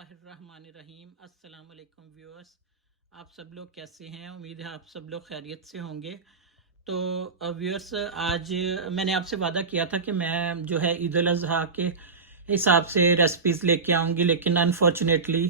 बिस्मिल्लाहिर्रहमानिर्रहीम। अस्सलाम वालेकुम व्यूअर्स, आप सब लोग कैसे हैं? उम्मीद है आप सब लोग खैरियत से होंगे। तो व्यूअर्स, आज मैंने आपसे वादा किया था कि मैं जो है ईद उल अज़हा के हिसाब से रेसिपीज़ लेके आऊँगी, लेकिन अनफॉर्चुनेटली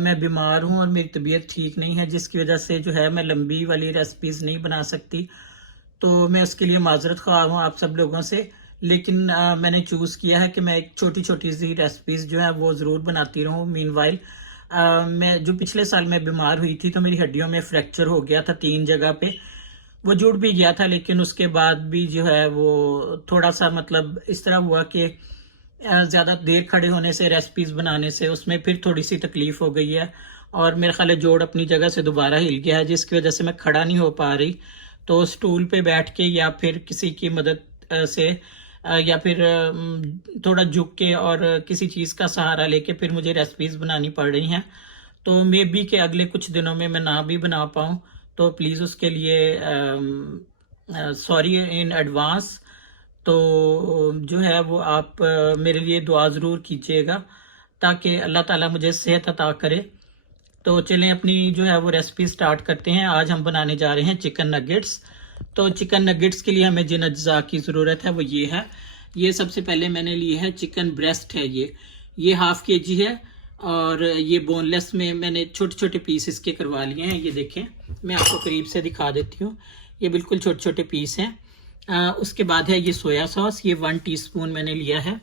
मैं बीमार हूँ और मेरी तबीयत ठीक नहीं है, जिसकी वजह से जो है मैं लंबी वाली रेसिपीज़ नहीं बना सकती। तो मैं उसके लिए माजरत ख्वाह हूँ आप सब लोगों से। लेकिन मैंने चूज़ किया है कि मैं एक छोटी छोटी सी रेसिपीज़ जो है वो ज़रूर बनाती रहूँ। मीनवाइल मैं जो पिछले साल मैं बीमार हुई थी तो मेरी हड्डियों में फ्रैक्चर हो गया था 3 जगह पे। वो जुड़ भी गया था, लेकिन उसके बाद भी जो है वो थोड़ा सा मतलब इस तरह हुआ कि ज़्यादा देर खड़े होने से, रेसिपीज़ बनाने से उसमें फिर थोड़ी सी तकलीफ़ हो गई है और मेरे ख्याल है जोड़ अपनी जगह से दोबारा हिल गया है, जिसकी वजह से मैं खड़ा नहीं हो पा रही। तो स्टूल पे बैठ के या फिर किसी की मदद से या फिर थोड़ा झुक के और किसी चीज़ का सहारा लेके फिर मुझे रेसिपीज़ बनानी पड़ रही हैं। तो मे बी के अगले कुछ दिनों में मैं ना भी बना पाऊँ, तो प्लीज़ उसके लिए सॉरी इन एडवांस। तो जो है वो आप मेरे लिए दुआ ज़रूर कीजिएगा ताकि अल्लाह ताला मुझे सेहत अता करे। तो चलें अपनी जो है वो रेसिपी स्टार्ट करते हैं। आज हम बनाने जा रहे हैं चिकन नगेट्स। तो चिकन नगेट्स के लिए हमें जिन अज्जा की ज़रूरत है वो ये है। ये सबसे पहले मैंने ली है चिकन ब्रेस्ट है, ये हाफ के जी है और ये बोनलेस में मैंने छोटे छोटे पीस इसके करवा लिए हैं। ये देखें, मैं आपको करीब से दिखा देती हूँ। ये बिल्कुल छोटे छोटे पीस हैं। उसके बाद है ये सोया सॉस, ये 1 टीस्पून मैंने लिया है।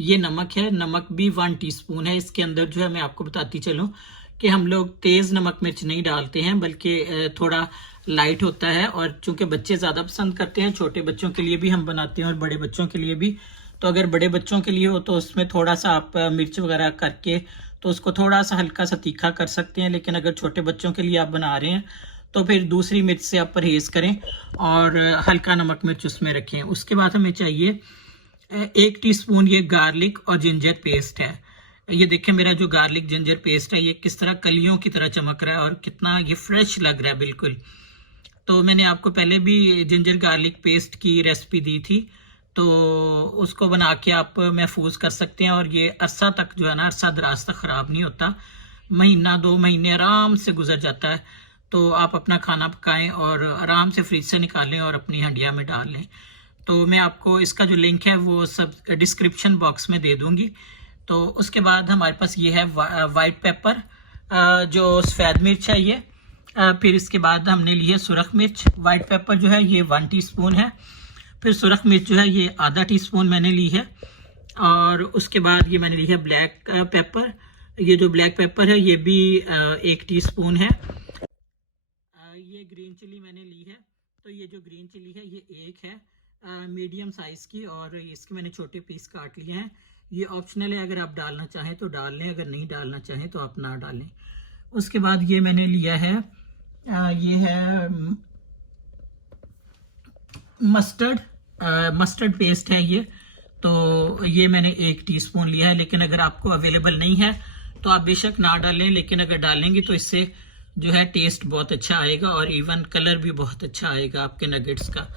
ये नमक है, नमक भी 1 टीस्पून है। इसके अंदर जो है मैं आपको बताती चलूँ कि हम लोग तेज़ नमक मिर्च नहीं डालते हैं, बल्कि थोड़ा लाइट होता है। और चूंकि बच्चे ज़्यादा पसंद करते हैं, छोटे बच्चों के लिए भी हम बनाते हैं और बड़े बच्चों के लिए भी। तो अगर बड़े बच्चों के लिए हो तो उसमें थोड़ा सा आप मिर्च वगैरह करके तो उसको थोड़ा सा हल्का सा तीखा कर सकते हैं। लेकिन अगर छोटे बच्चों के लिए आप बना रहे हैं तो फिर दूसरी मिर्च से आप परहेज़ करें और हल्का नमक मिर्च उसमें रखें। उसके बाद हमें चाहिए 1 टीस्पून ये गार्लिक और जिंजर पेस्ट है। ये देखें, मेरा जो गार्लिक जिंजर पेस्ट है ये किस तरह कलियों की तरह चमक रहा है और कितना ये फ्रेश लग रहा है बिल्कुल। तो मैंने आपको पहले भी जिंजर गार्लिक पेस्ट की रेसिपी दी थी, तो उसको बना के आप महफूज कर सकते हैं और ये अरसा तक जो है ना, अरसा दराज तक ख़राब नहीं होता। महीना 2 महीने आराम से गुजर जाता है। तो आप अपना खाना पकाएं और आराम से फ्रिज से निकालें और अपनी हंडिया में डाल लें। तो मैं आपको इसका जो लिंक है वो सब डिस्क्रिप्शन बॉक्स में दे दूंगी। तो उसके बाद हमारे पास ये है वाइट पेपर, जो सफ़ेद मिर्च है ये। फिर इसके बाद हमने ली है सुरख मिर्च। वाइट पेपर जो है ये 1 टीस्पून है। फिर सुरख मिर्च जो है ये आधा टीस्पून मैंने ली है। और उसके बाद ये मैंने ली है ब्लैक पेपर। ये जो ब्लैक पेपर है ये भी 1 टीस्पून है। ये ग्रीन चिली मैंने ली है। तो ये जो ग्रीन चिली है ये 1 है मीडियम साइज़ की, और इसके मैंने छोटे पीस काट लिए हैं। ये ऑप्शनल है, अगर आप डालना चाहें तो डाल लें, अगर नहीं डालना चाहें तो आप ना डालें। उसके बाद ये मैंने लिया है ये है मस्टर्ड पेस्ट है ये। तो ये मैंने 1 टीस्पून लिया है, लेकिन अगर आपको अवेलेबल नहीं है तो आप बेशक ना डालें, लेकिन अगर डालेंगे तो इससे जो है टेस्ट बहुत अच्छा आएगा और इवन कलर भी बहुत अच्छा आएगा आपके नगेट्स का।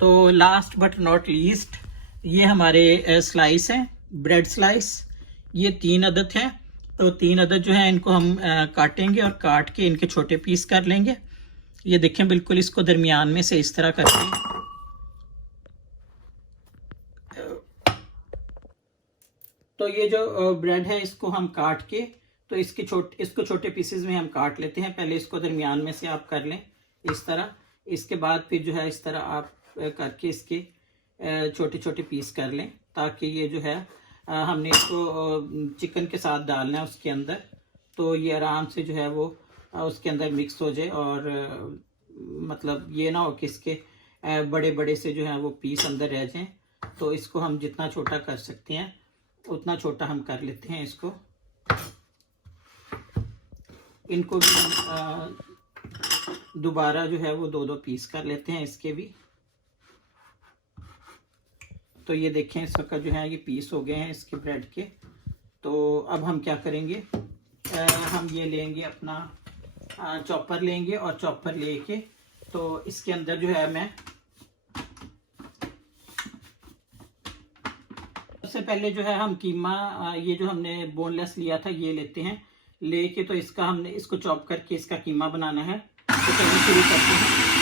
तो लास्ट बट नॉट लीस्ट, ये हमारे स्लाइस हैं, ब्रेड स्लाइस। ये 3 अदद हैं। तो 3 अदद जो है इनको हम काटेंगे और काट के इनके छोटे पीस कर लेंगे। ये देखें, बिल्कुल इसको दरमियान में से इस तरह करके तो ये जो ब्रेड है इसको हम काट के तो इसको छोटे पीसेस में हम काट लेते हैं। पहले इसको दरमियान में से आप कर लें इस तरह। इसके बाद फिर जो है इस तरह आप करके इसके छोटे छोटे पीस कर लें, ताकि ये जो है हमने इसको चिकन के साथ डालना है उसके अंदर, तो ये आराम से जो है वो उसके अंदर मिक्स हो जाए। और मतलब ये ना हो कि इसके बड़े बड़े से जो है वो पीस अंदर रह जाएं। तो इसको हम जितना छोटा कर सकते हैं उतना छोटा हम कर लेते हैं इसको। इनको भी हम दोबारा जो है वो 2-2 पीस कर लेते हैं इसके भी। तो ये देखें, इस वक्त जो है ये पीस हो गए हैं इसके ब्रेड के। तो अब हम क्या करेंगे, हम ये लेंगे अपना चॉपर लेंगे और चॉपर लेके तो इसके अंदर जो है मैं सबसे पहले जो है हम कीमा ये जो हमने बोनलेस लिया था ये लेते हैं, लेके तो इसका हमने इसको चॉप करके इसका कीमा बनाना है। तो चलिए शुरू करते हैं।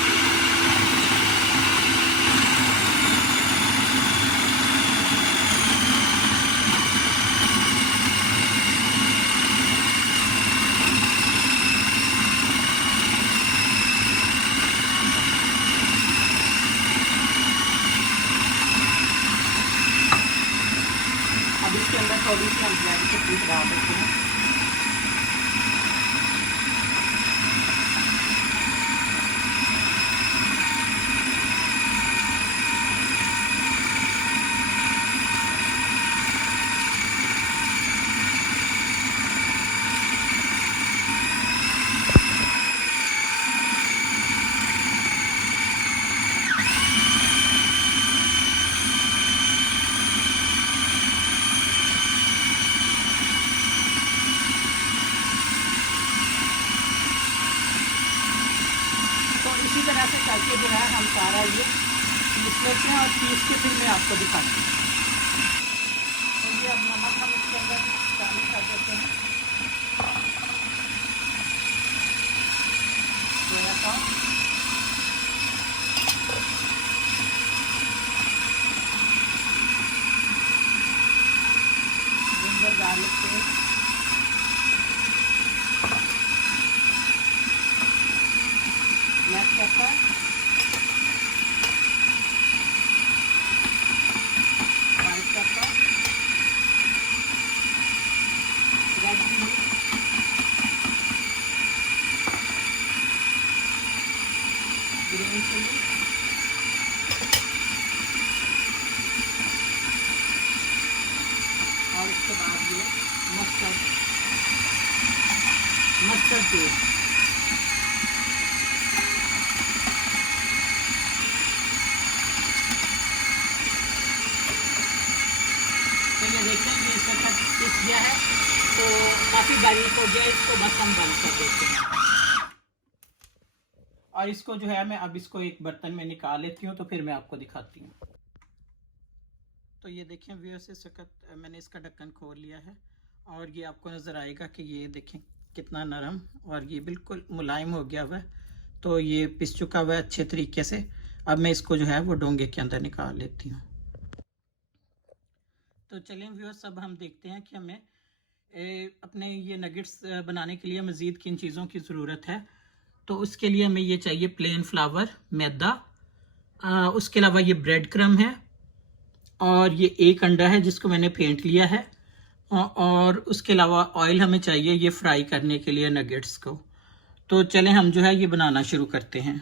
अब इसके अंदर थोड़ी सी हम ब्लैक चटनी डाल देते हैं। इसी तरह से करके जो है हम सारा ये पीस लेते हैं और पीस के फिर मैं आपको दिखाती हूँ। तो ये अब नमक हम इसके अंदर शामिल कर देते हैं, soya sauce, ginger garlic paste, black pepper, white pepper, red chilli, green chilli, और उसके बाद ये मस्टर्ड पेस्ट। ये देखें ये इसका पीस गया है, तो काफ़ी बारीक हो गया, इसको बस हम बंद कर देते हैं। और इसको जो है मैं अब इसको एक बर्तन में निकाल लेती हूँ, तो फिर मैं आपको दिखाती हूँ। तो ये देखें व्यूअर्स, इस वक्त मैंने इसका ढक्कन खोल लिया है और ये आपको नज़र आएगा कि ये देखें कितना नरम और ये बिल्कुल मुलायम हो गया हुआ है। तो ये पिस चुका हुआ है अच्छे तरीके से। अब मैं इसको जो है वो डोंगे के अंदर निकाल लेती हूँ। तो चलें व्यूअर्स, अब हम देखते हैं कि हमें अपने ये नगेट्स बनाने के लिए मज़ीद किन चीज़ों की ज़रूरत है। तो उसके लिए हमें ये चाहिए प्लेन फ्लावर, मैदा, उसके अलावा ये ब्रेड क्रम है और ये एक अंडा है जिसको मैंने फेंट लिया है, और उसके अलावा ऑयल हमें चाहिए ये फ्राई करने के लिए नगेट्स को। तो चलें हम जो है ये बनाना शुरू करते हैं।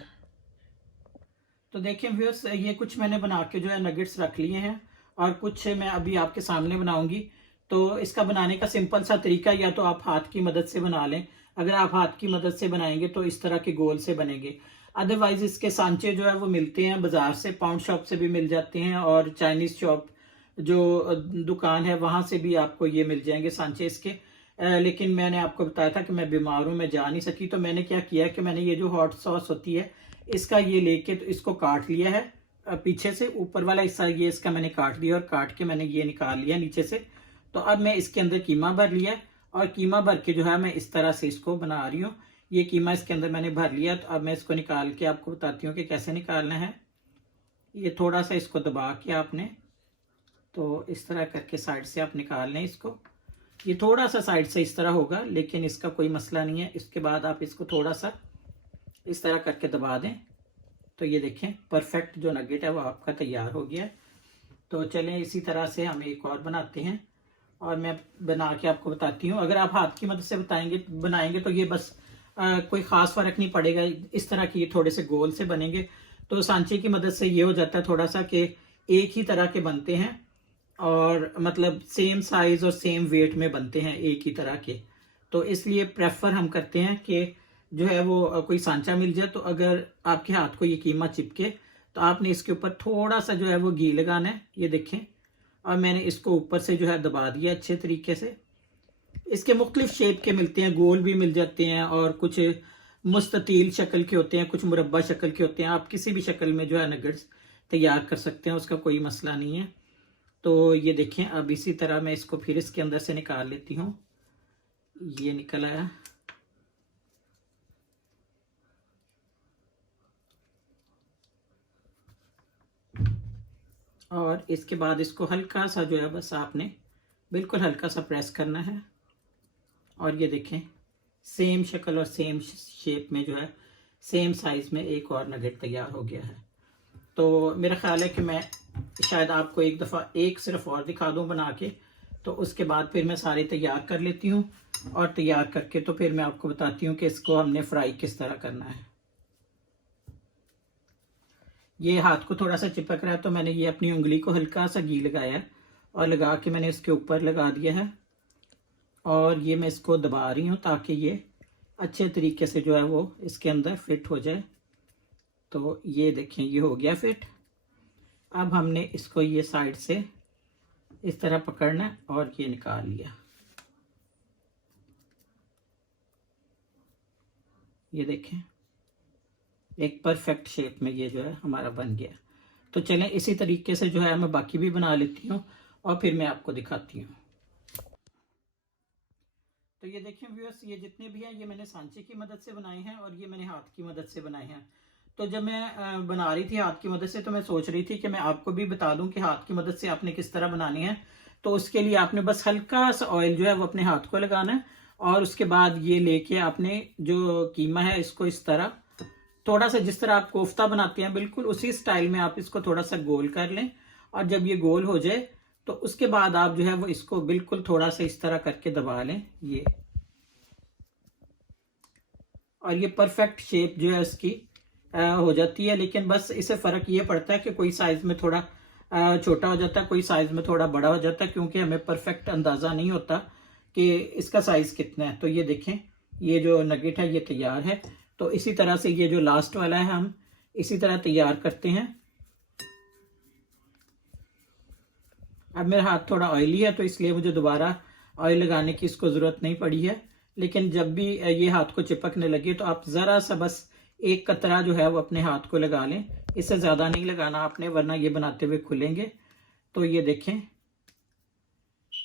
तो देखें व्यूअर्स, ये कुछ मैंने बना के जो है नगेट्स रख लिए हैं और कुछ मैं अभी आपके सामने बनाऊंगी। तो इसका बनाने का सिंपल सा तरीका, या तो आप हाथ की मदद से बना लें। अगर आप हाथ की मदद से बनाएंगे तो इस तरह के गोल से बनेंगे। अदरवाइज इसके सांचे जो है वो मिलते हैं बाजार से, पाउंड शॉप से भी मिल जाते हैं और चाइनीज शॉप जो दुकान है वहां से भी आपको ये मिल जाएंगे सांचे इसके। लेकिन मैंने आपको बताया था कि मैं बीमार हूँ, मैं जा नहीं सकी, तो मैंने क्या किया कि मैंने ये जो हॉट सॉस होती है इसका ये लेके तो इसको काट लिया है पीछे से। ऊपर वाला हिस्सा ये इसका मैंने काट दिया और काट के मैंने ये निकाल लिया नीचे से। तो अब मैं इसके अंदर कीमा भर लिया और कीमा भर के जो है मैं इस तरह से इसको बना रही हूँ। ये कीमा इसके अंदर मैंने भर लिया। तो अब मैं इसको निकाल के आपको बताती हूँ कि कैसे निकालना है। ये थोड़ा सा इसको दबा के आपने, तो इस तरह करके साइड से आप निकाल लें इसको। ये थोड़ा सा साइड से इस तरह होगा, लेकिन इसका कोई मसला नहीं है। इसके बाद आप इसको थोड़ा सा इस तरह करके दबा दें। तो ये देखें परफेक्ट जो नगेट है वो आपका तैयार हो गया है। तो चलें इसी तरह से हम एक और बनाते हैं और मैं बना के आपको बताती हूँ। अगर आप हाथ की मदद से बनाएंगे तो ये बस कोई ख़ास फ़र्क नहीं पड़ेगा। इस तरह की ये थोड़े से गोल से बनेंगे। तो सांचे की मदद से ये हो जाता है थोड़ा सा कि एक ही तरह के बनते हैं और मतलब सेम साइज़ और सेम वेट में बनते हैं एक ही तरह के। तो इसलिए प्रेफर हम करते हैं कि जो है वो कोई सांचा मिल जाए। तो अगर आपके हाथ को ये कीमा चिपके तो आपने इसके ऊपर थोड़ा सा जो है वो घी लगाना है। ये देखें, और मैंने इसको ऊपर से जो है दबा दिया अच्छे तरीके से। इसके मुख्तलिफ शेप के मिलते हैं, गोल भी मिल जाते हैं और कुछ मुस्ततील शक्ल के होते हैं, कुछ मुरब्बा शक्ल के होते हैं। आप किसी भी शक्ल में जो है नगेट्स तैयार कर सकते हैं, उसका कोई मसला नहीं है। तो ये देखें, अब इसी तरह मैं इसको फिर इसके अंदर से निकाल लेती हूँ। ये निकल आया। और इसके बाद इसको हल्का सा जो है बस आपने बिल्कुल हल्का सा प्रेस करना है। और ये देखें, सेम शक्ल और सेम शेप में जो है, सेम साइज़ में एक और नगेट तैयार हो गया है। तो मेरा ख्याल है कि मैं शायद आपको एक दफ़ा एक सिर्फ और दिखा दूं बना के, तो उसके बाद फिर मैं सारे तैयार कर लेती हूँ। और तैयार करके तो फिर मैं आपको बताती हूँ कि इसको हमने फ्राई किस तरह करना है। ये हाथ को थोड़ा सा चिपक रहा है, तो मैंने ये अपनी उंगली को हल्का सा घी लगाया है और लगा के मैंने इसके ऊपर लगा दिया है। और ये मैं इसको दबा रही हूँ ताकि ये अच्छे तरीके से जो है वो इसके अंदर फिट हो जाए। तो ये देखें, ये हो गया फिट। अब हमने इसको ये साइड से इस तरह पकड़ना है और ये निकाल लिया। ये देखें, एक परफेक्ट शेप में ये जो है हमारा बन गया। तो चलें इसी तरीके से जो है मैं बाकी भी बना लेती हूँ और फिर मैं आपको दिखाती हूँ। तो ये देखें व्यूअर्स, ये जितने भी हैं ये मैंने सांचे की मदद से बनाए हैं और ये मैंने हाथ की मदद से बनाए हैं। तो जब मैं बना रही थी हाथ की मदद से, तो मैं सोच रही थी कि मैं आपको भी बता दूं कि हाथ की मदद से आपने किस तरह बनानी है। तो उसके लिए आपने बस हल्का सा ऑयल जो है वो अपने हाथ को लगाना है और उसके बाद ये लेके आपने जो कीमा है इसको इस तरह थोड़ा सा, जिस तरह आप कोफ्ता बनाते हैं बिल्कुल उसी स्टाइल में आप इसको थोड़ा सा गोल कर लें। और जब ये गोल हो जाए तो उसके बाद आप जो है वो इसको बिल्कुल थोड़ा सा इस तरह करके दबा लें ये। और ये परफेक्ट शेप जो है इसकी हो जाती है। लेकिन बस इससे फ़र्क ये पड़ता है कि कोई साइज़ में थोड़ा छोटा हो जाता है, कोई साइज़ में थोड़ा बड़ा हो जाता है, क्योंकि हमें परफेक्ट अंदाज़ा नहीं होता कि इसका साइज़ कितना है। तो ये देखें, ये जो नगेट है ये तैयार है। तो इसी तरह से ये जो लास्ट वाला है हम इसी तरह तैयार करते हैं। अब मेरा हाथ थोड़ा ऑयली है तो इसलिए मुझे दोबारा ऑयल लगाने की इसको ज़रूरत नहीं पड़ी है। लेकिन जब भी ये हाथ को चिपकने लगे तो आप ज़रा सा बस एक कतरा जो है वो अपने हाथ को लगा लें, इससे ज़्यादा नहीं लगाना आपने, वरना ये बनाते हुए खुलेंगे। तो ये देखें,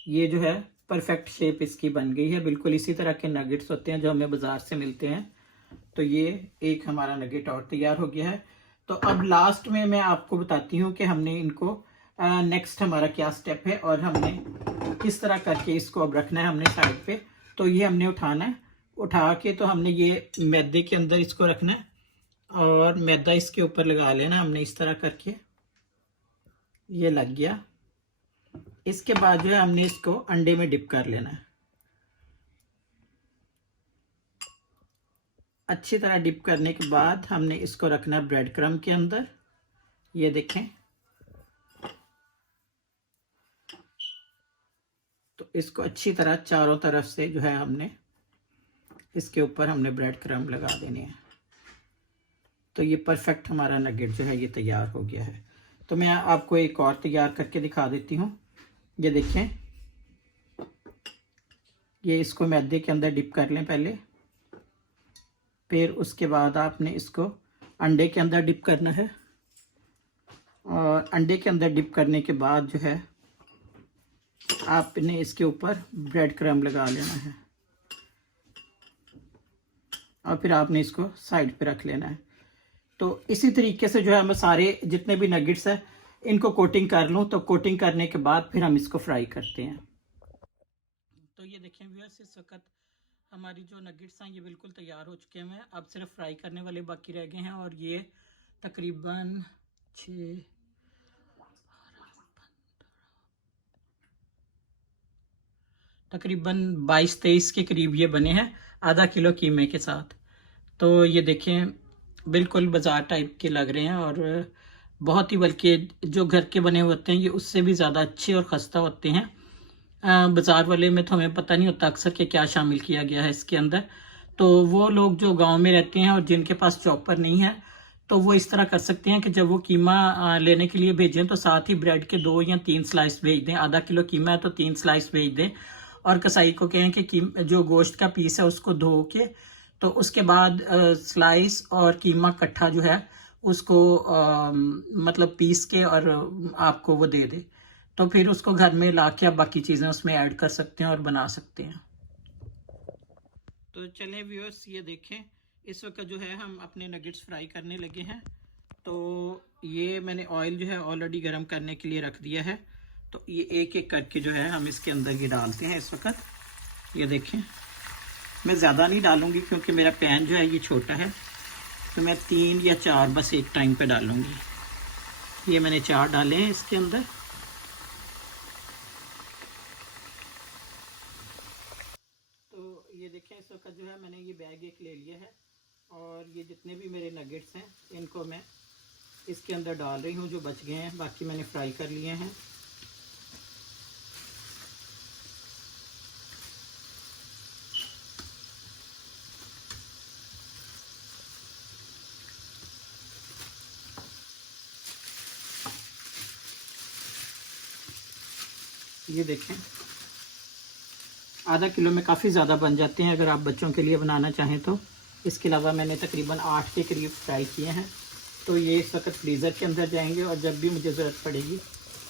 ये जो है परफेक्ट शेप इसकी बन गई है। बिल्कुल इसी तरह के नगेट्स होते हैं जो हमें बाज़ार से मिलते हैं। तो ये एक हमारा नगेट और तैयार हो गया है। तो अब लास्ट में मैं आपको बताती हूँ कि हमने इनको नेक्स्ट हमारा क्या स्टेप है और हमने किस तरह करके इसको अब रखना है हमने साइड पे। तो ये हमने उठाना है, उठा के तो हमने ये मैदे के अंदर इसको रखना है और मैदा इसके ऊपर लगा लेना हमने इस तरह करके। ये लग गया। इसके बाद जो है हमने इसको अंडे में डिप कर लेना है। अच्छी तरह डिप करने के बाद हमने इसको रखना है ब्रेड क्रम्ब के अंदर। ये देखें, तो इसको अच्छी तरह चारों तरफ से जो है हमने इसके ऊपर हमने ब्रेड क्रम्ब लगा देने हैं। तो ये परफेक्ट हमारा नगेट जो है ये तैयार हो गया है। तो मैं आपको एक और तैयार करके दिखा देती हूँ। ये देखें, ये इसको मैदे के अंदर डिप कर लें पहले, फिर उसके बाद आपने इसको अंडे के अंदर डिप करना है और अंडे के अंदर डिप करने के बाद जो है आपने इसके ऊपर ब्रेड क्रम्ब लगा लेना है और फिर आपने इसको साइड पे रख लेना है। तो इसी तरीके से जो है मैं सारे जितने भी नगेट्स हैं इनको कोटिंग कर लूँ। तो कोटिंग करने के बाद फिर हम इसको फ्राई करते हैं। तो ये देखें व्यूअर्स, इस वक्त हमारी जो नगेट्स हैं ये बिल्कुल तैयार हो चुके हैं। अब सिर्फ फ्राई करने वाले बाकी रह गए हैं और ये तकरीबन 22-23 के करीब ये बने हैं, आधा किलो कीमे के साथ। तो ये देखें, बिल्कुल बाज़ार टाइप के लग रहे हैं और बहुत ही, बल्कि जो घर के बने होते हैं ये उससे भी ज़्यादा अच्छे और ख़स्ता होते हैं। बाज़ार वाले में तो हमें पता नहीं होता अक्सर कि क्या शामिल किया गया है इसके अंदर। तो वो लोग जो गांव में रहते हैं और जिनके पास चॉपर नहीं है तो वो इस तरह कर सकते हैं कि जब वो कीमा लेने के लिए भेजें तो साथ ही ब्रेड के 2 या 3 स्लाइस भेज दें। आधा किलो कीमा है तो 3 स्लाइस भेज दें और कसाई को कहें कि जो गोश्त का पीस है उसको धो के तो उसके बाद स्लाइस और कीमा इकट्ठा जो है उसको मतलब पीस के और आपको वो दे दे। तो फिर उसको घर में ला के आप बाकी चीज़ें उसमें ऐड कर सकते हैं और बना सकते हैं। तो चलें व्यूअर्स, ये देखें इस वक्त जो है हम अपने नगेट्स फ्राई करने लगे हैं। तो ये मैंने ऑयल जो है ऑलरेडी गर्म करने के लिए रख दिया है। तो ये एक एक करके जो है हम इसके अंदर ये डालते हैं इस वक्त। ये देखें, मैं ज़्यादा नहीं डालूंगी क्योंकि मेरा पैन जो है ये छोटा है, तो मैं 3 या 4 बस एक टाइम पे डालूंगी। ये मैंने 4 डाले हैं इसके अंदर। तो ये देखें इस वक्त जो है मैंने ये बैग एक ले लिया है और ये जितने भी मेरे नगेट्स हैं इनको मैं इसके अंदर डाल रही हूँ जो बच गए हैं, बाकी मैंने फ्राई कर लिए हैं। ये देखें आधा किलो में काफ़ी ज़्यादा बन जाते हैं अगर आप बच्चों के लिए बनाना चाहें तो। इसके अलावा मैंने तकरीबन 8 के करीब फ्राई किए हैं। तो ये इस वक्त फ्रीज़र के अंदर जाएंगे और जब भी मुझे ज़रूरत पड़ेगी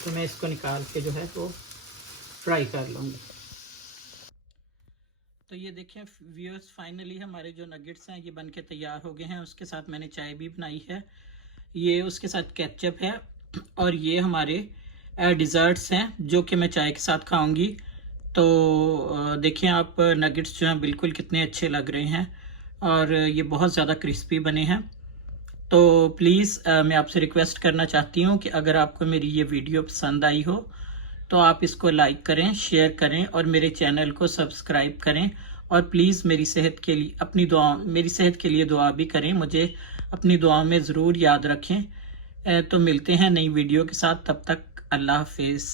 तो मैं इसको निकाल के जो है तो फ्राई कर लूँगी। तो ये देखें व्यूअर्स, फाइनली हमारे जो नगेट्स हैं ये बन के तैयार हो गए हैं। उसके साथ मैंने चाय भी बनाई है, ये उसके साथ केचप है और ये हमारे डिज़र्ट्स हैं जो कि मैं चाय के साथ खाऊंगी। तो देखें आप नगेट्स जो हैं बिल्कुल कितने अच्छे लग रहे हैं और ये बहुत ज़्यादा क्रिस्पी बने हैं। तो प्लीज़ मैं आपसे रिक्वेस्ट करना चाहती हूँ कि अगर आपको मेरी ये वीडियो पसंद आई हो तो आप इसको लाइक करें, शेयर करें और मेरे चैनल को सब्सक्राइब करें। और प्लीज़ मेरी सेहत के लिए मेरी सेहत के लिए दुआ भी करें, मुझे अपनी दुआ में ज़रूर याद रखें। तो मिलते हैं नई वीडियो के साथ, तब तक अल्लाह हाफिज़।